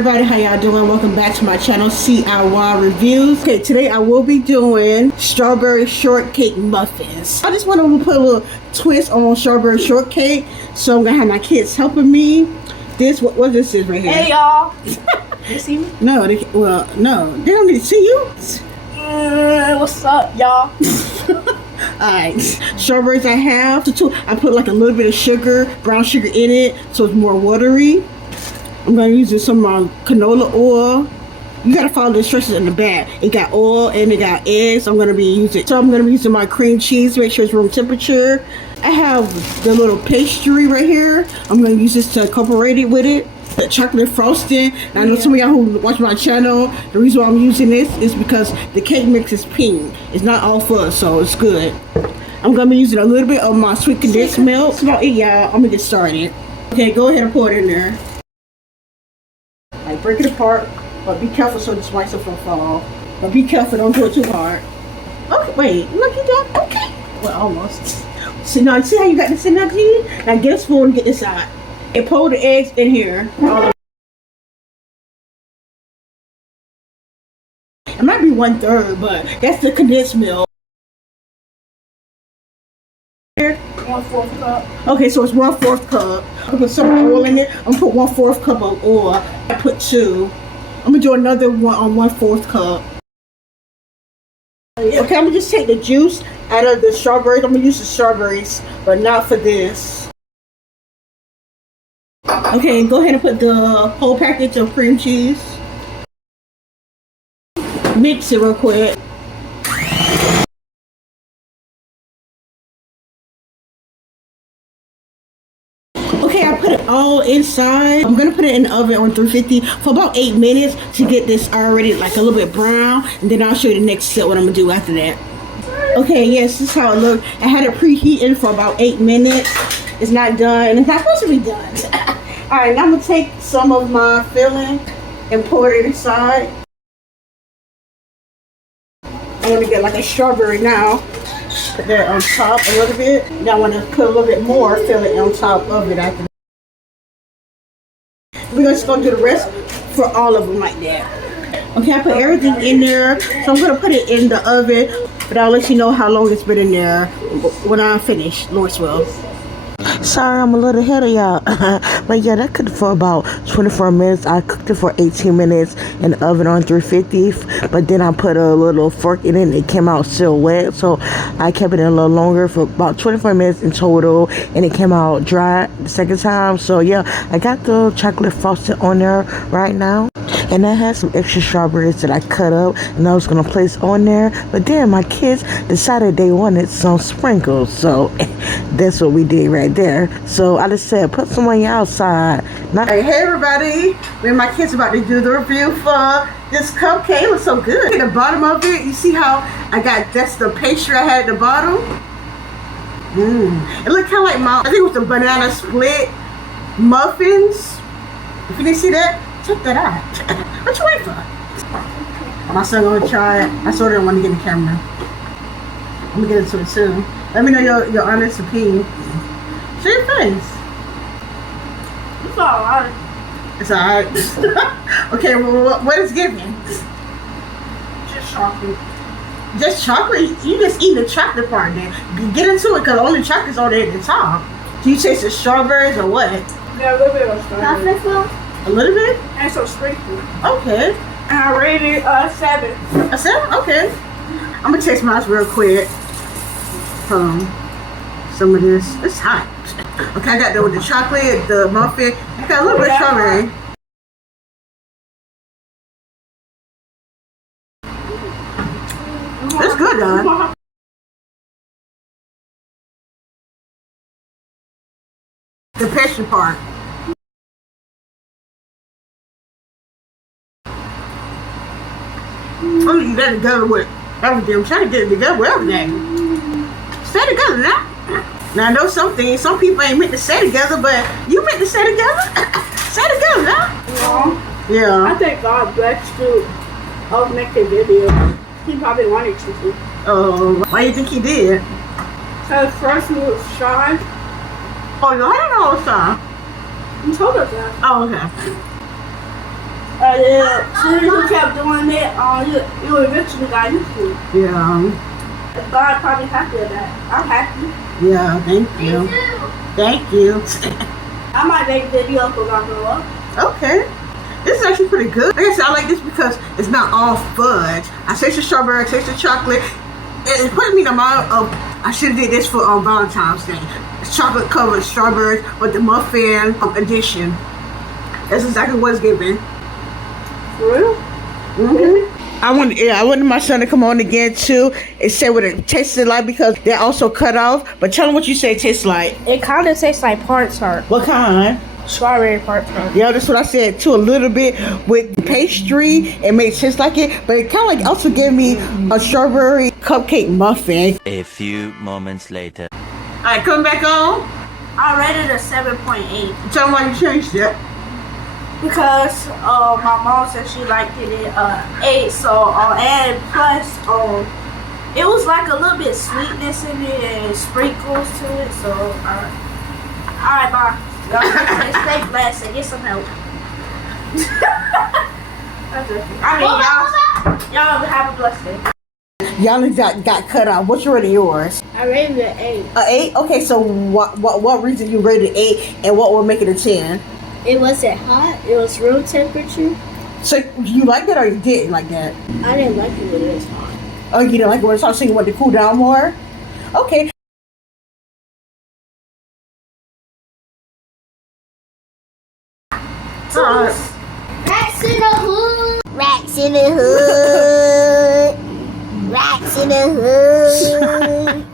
everybody, how y'all doing? Welcome back to my channel, CIY Reviews. Okay, today I will be doing strawberry shortcake muffins. I just want to put a little twist on strawberry shortcake, so I'm gonna have my kids helping me. What this is right here. Hey y'all. They see me? No, no, they don't need to see you. What's up, y'all? Alright, strawberries I have. I put like a little bit of sugar, brown sugar in it, so it's more watery. I'm going to use some canola oil. You got to follow the instructions in the back. It got oil and it got eggs. I'm going to be using my cream cheese. Make sure it's room temperature. I have the little pastry right here. I'm going to use this to incorporate it with it. The chocolate frosting. Now, I know some of y'all who watch my channel, the reason why I'm using this is because the cake mix is pink. It's not all fudge, so it's good. I'm going to be using a little bit of my sweet condensed milk. Come on, y'all. I'm going to get started. Okay, go ahead and pour it in there. Like, break it apart, but be careful so the spice will fall. But be careful, don't do it too hard. Okay, wait, look at that. Okay, well, almost. See how you got this in there, G? Now get a spoon and get this out. And pour the eggs in here. It might be 1/3, but that's the condensed milk. Here. 1/4 cup. Okay, so it's 1/4 cup. I put some oil in it. I'm gonna put 1/4 cup of oil. I put 2. I'm gonna do another one on 1/4 cup. Okay, I'm gonna just take the juice out of the strawberries. I'm gonna use the strawberries, but not for this. Okay, go ahead and put the whole package of cream cheese. Mix it real quick. Okay, I put it all inside. I'm gonna put it in the oven on 350 for about 8 minutes to get this already like a little bit brown, and then I'll show you the next step what I'm gonna do after that. Okay, yes, this is how it looks. I had it preheating for about 8 minutes. It's not done. It's not supposed to be done. All right, now I'm gonna take some of my filling and pour it inside. I'm gonna get like a strawberry now. Put that on top a little bit. Now I want to put a little bit more filling on top of it after that. We're just gonna do the rest for all of them like that. Okay, I put everything in there, so I'm gonna put it in the oven, but I'll let you know how long it's been in there when I finish, Lord's will. Sorry, I'm a little ahead of y'all. But yeah, that cooked for about 24 minutes. I cooked it for 18 minutes in the oven on 350. But then I put a little fork in it and it came out still wet. So I kept it in a little longer for about 24 minutes in total. And it came out dry the second time. So yeah, I got the chocolate frosting on there right now. And I had some extra strawberries that I cut up and I was going to place on there. But then my kids decided they wanted some sprinkles. So that's what we did right there. So I just said, put some on your outside. Hey everybody, me and my kids about to do the review for this cupcake. It looks so good. At the bottom of it, you see how I got that's the pastry I had at the bottom? It looked kind of like I think it was the banana split muffins. If you didn't see that, check that out. What you waiting for? My son gonna try it. I sort of want to get in the camera. I'm gonna get into it soon. Let me know your honest opinion. Show your face. It's alright. It's alright. Okay, well, what is giving? Just chocolate. Just chocolate? You just eat the chocolate part then. Get into it because only chocolate's on there at the top. Do you taste the strawberries or what? Yeah, a little bit of strawberries. A little bit? And some sprinkles. Okay. And I rated 7. A 7? Okay. I'm gonna taste mine real quick. Some of this. It's hot. Okay, I got the with the chocolate, the muffin. I got a little bit of strawberry. It's good, though. The pastry part. I'm gonna get that together with everything. I'm trying to get it together with everything. Stay together now. Now I know some things, some people ain't meant to stay together, but you meant to stay together. Stay together now. Yeah. I think God blessed you of making video. He probably wanted you to. Oh, why do you think he did? Because first he was shy. Oh, no, I don't know all the time. You told us that. Oh, okay. As soon as you kept doing it, you eventually got used to it. Yeah. God probably happy with that. I'm happy. Yeah, thank you. Thank you. I might make videos when I grow up. Okay. This is actually pretty good. Like I said, I like this because it's not all fudge. I taste the strawberry, I taste the chocolate. It put me in the mind of, I should have did this for Valentine's Day. It's chocolate covered strawberries with the muffin edition. That's exactly what it's giving. For real? Mm-hmm. I wanted my son to come on again too and say what it tasted like because they're also cut off. But tell him what you say it tastes like. It kind of tastes like part tart. What kind? Strawberry part tart. Yeah, that's what I said too. A little bit with pastry, it made sense like it, but it kind of like also gave me a strawberry cupcake muffin. A few moments later. All right, coming back on. I rated it a 7.8 Tell them why you changed it. because my mom said she liked it at 8. So and plus it was like a little bit sweetness in it and sprinkles to it. So alright, bye. Y'all stay blessed and get some help. That's it. I mean, y'all have a blessed day. Y'all got cut off. What's rated yours? I rated it 8. A 8? Okay, so what reason you rated 8 and what will make it a 10? It wasn't hot. It was room temperature. So you liked it or you didn't like that? I didn't like it when it was hot. Oh, you didn't like it when it's hot, so you want to cool down more? Okay. Racks in the hood. Racks in the hood. Racks in the hood.